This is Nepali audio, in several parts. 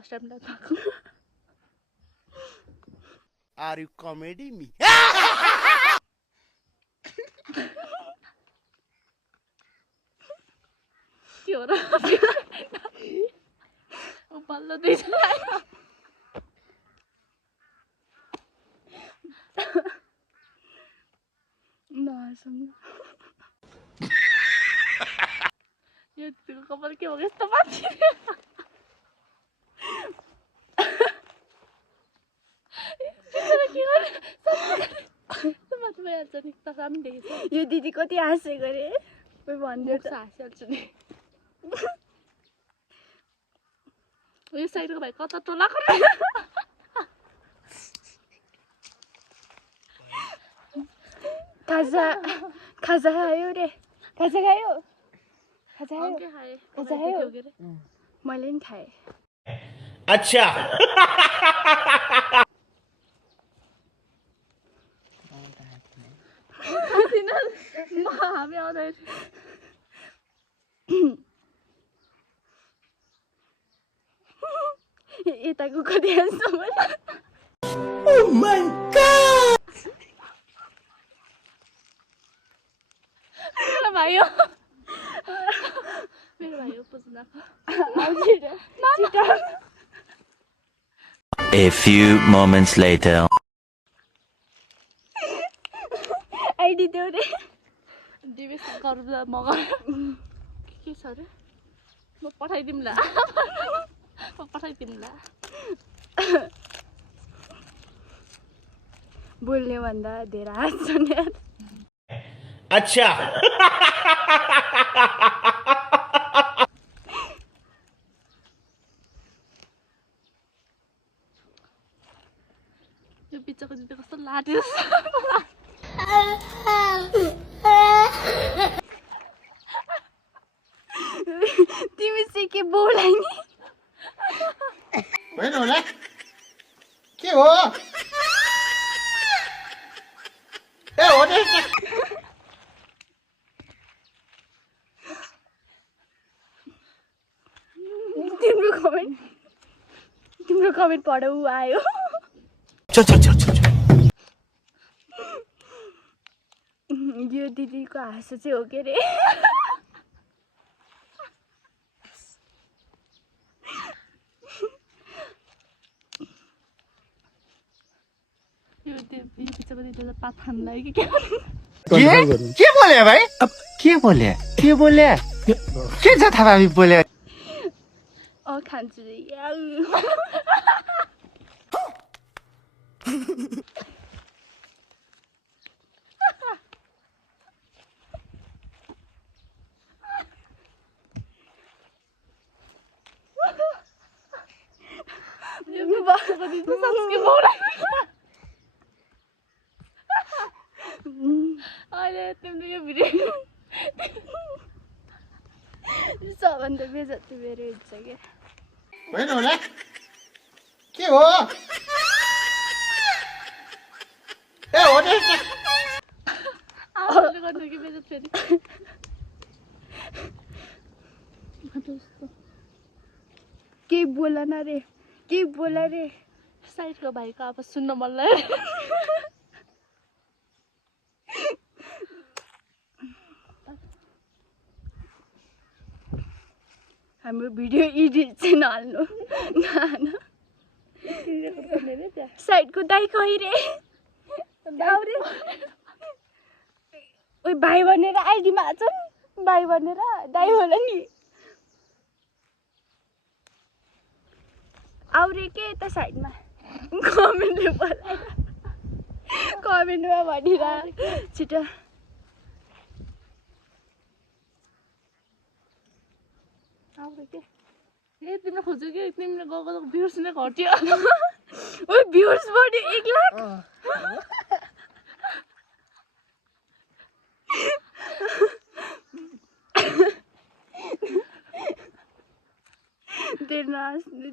फर्स्ट टाइम लगाएको Are you comedy me? के हो र बल्ल दुईजना आयो नसँग यो तिम्रो कपाल के हो यस्तो माथि यो दिदी कति हाँसे गरे भन्दै त हाँसिहाल्छु नि यो साइडको भाइ कता टोलाको खाजा खायो रे खाजा खायो मैले नि खाएँ अच्छा हामी आउँदाखेरि यताको कति हाँस्छ मैले Oh my god! मेरो भाइ हो पुज्नको A few moments later. ID देऊ रे डिभिस गर्दा मगाएर के छ अरे म पठाइदिउँला बोल्ने भन्दा धेरै हाँस्छन् यार अच्छा यो बिचको दिदी कस्तो लाटे तिमी चाहिँ के बोलाइ नि होइन होला के हो ए हो नि तिम्रो कमेन्ट पढ ऊ आयो यो दिदीको हाँसो चाहिँ हो के रे यो बिचको दिदीले पात खानलाई कि के के बोले भाइ के बोले के छ थाहा बोले खान्छु रे अहिले तिम्रो यो भिडियो सबभन्दा बेजती मेरो हुन्छ क्या होइन होला के हो ए हो नि आफूले गर्नु कि बेजत फेरि केही बोल न रे केही बोल रे साइडको भाइको आवाज सुन्न मन लाग्यो हाम्रो भिडियो एडिट चाहिँ नहाल्नु साइडको दाइ खै रे ओइ भाइ भनेर आइडीमा हाल्छन् भाइ भनेर दाइ होला नि आउरे के यता साइडमा कमेन्टमा भनिर छिटो ए तिमीले खोज्यो कि तिमीले गएको भ्युर्स नै घट्यो ओइ भ्युर्स बढ्यो 1 लाख तेरो हाँस्नु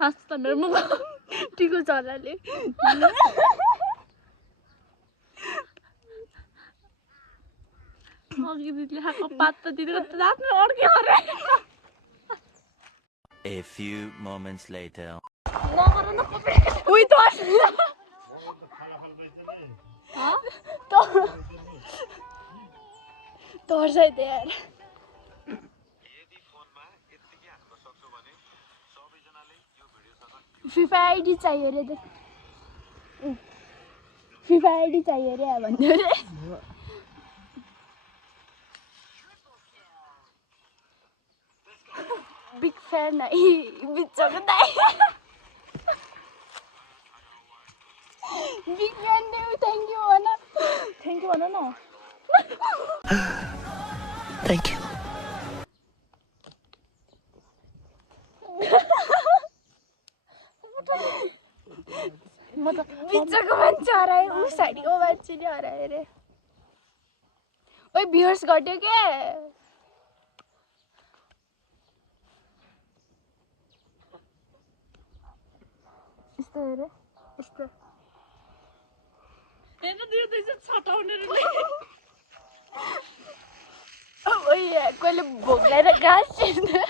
हाँस्छ त मेरो मुख टिको चराले अघि दिदीले खाएको पात त दिदीको त आफ्नो अड्क्यो अरे A few moments later. नगर न कपी उही त तर्छ त्यहाँ FIFA आइडी चाहियो अरे FIFA आइडी चाहियो अरे भन्यो अरे बिग फ्यान है बिचको दाइ big fan they thank you भन न Thank you. बिचको मान्छे हरायो ऊ साइडको मान्छेले हरायो अरे ओइ भ्युर्स घट्यो क्या यस्तो हेरे यस्तो हेर्न दियो दुईजना छटाउने रे ओइ कहिले भोक लगाएर घाँस टिप्दै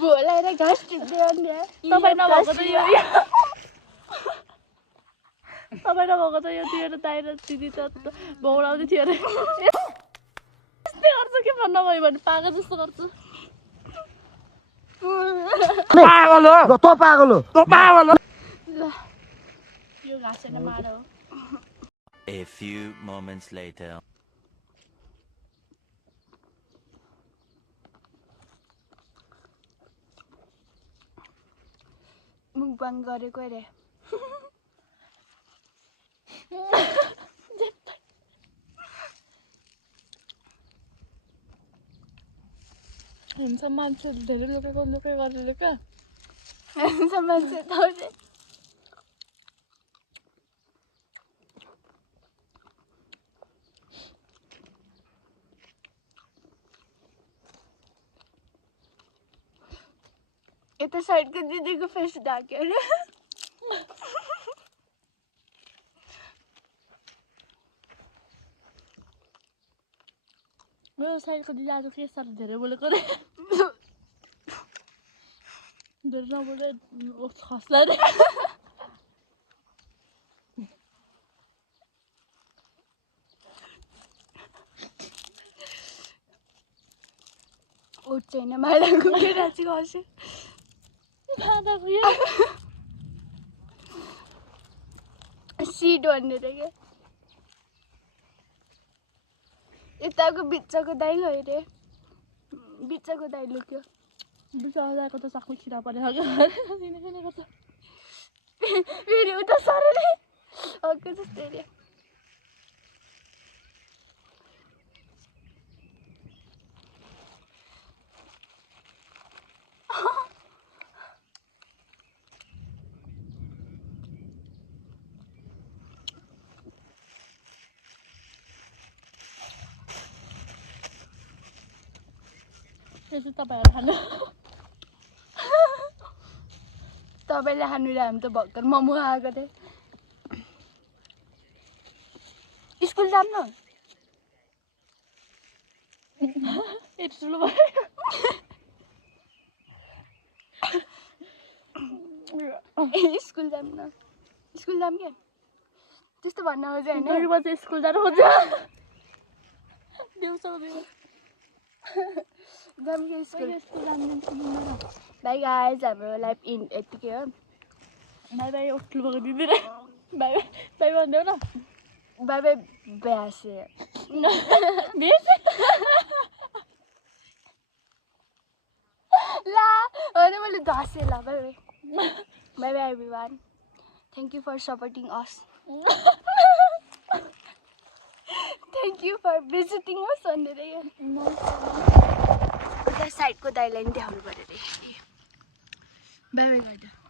भोक लगाएर घाँस टिप्दै अन्य तपाईँ नभएको त यो तपाईँ नभएको त यो दिएर दाइर दिदी त भौडाउँदै थियो अरे यस्तै गर्छु के भन्न भयो भने पागल जस्तो गर्छु पागल हो तँ पागल हो ल यो घाँस होइन माड हो A few moments later. मुखबाङ गरेको अरे हुन्छ मान्छे धेरै लुकै गरेर क्या मान्छे थाहा यता साइडको दिदीको फेस ढाक्यो अरे मेरो साइडको दिदी आज के साह्रो धेरै बोलेको अरे धेरै नबोले खस्ला अरे ओट छैन मालाको के राची खस्यो सिट भन्ने रे क्या यताको बिचको दाइ गयो रे बिचको दाइ लुक्यो बिचको त सक्ने खिरा परेको किनेको त फेरि उता सर रे अर्को जस्तै रे त्यसो तपाईँहरू खानु तपाईँले खानु रे हामी त भर्खर मोमो खाएको थिएँ स्कुल जानु यति ठुलो भयो स्कुल जानु न स्कुल जाऊँ क्या त्यस्तो भन्न खोज्यो होइन 2 बजे स्कुल जानु खोज्छ दिउँसो जाऊँ क्या स्कुल जानु बाई गाइज हाम्रो लाइफ इन यतिकै हो बाई बाई ठुलो भएको दिदी रे बाई बाई भन्देऊ न बाई बाई भ्यासे ला होइन मैले धसेँ ल bye bye bye bye everyone thank you for supporting us thank you for visiting us भनेर उता साइडको दाइलाई पनि देखाउनु पऱ्यो रे बाई बाई गर्दा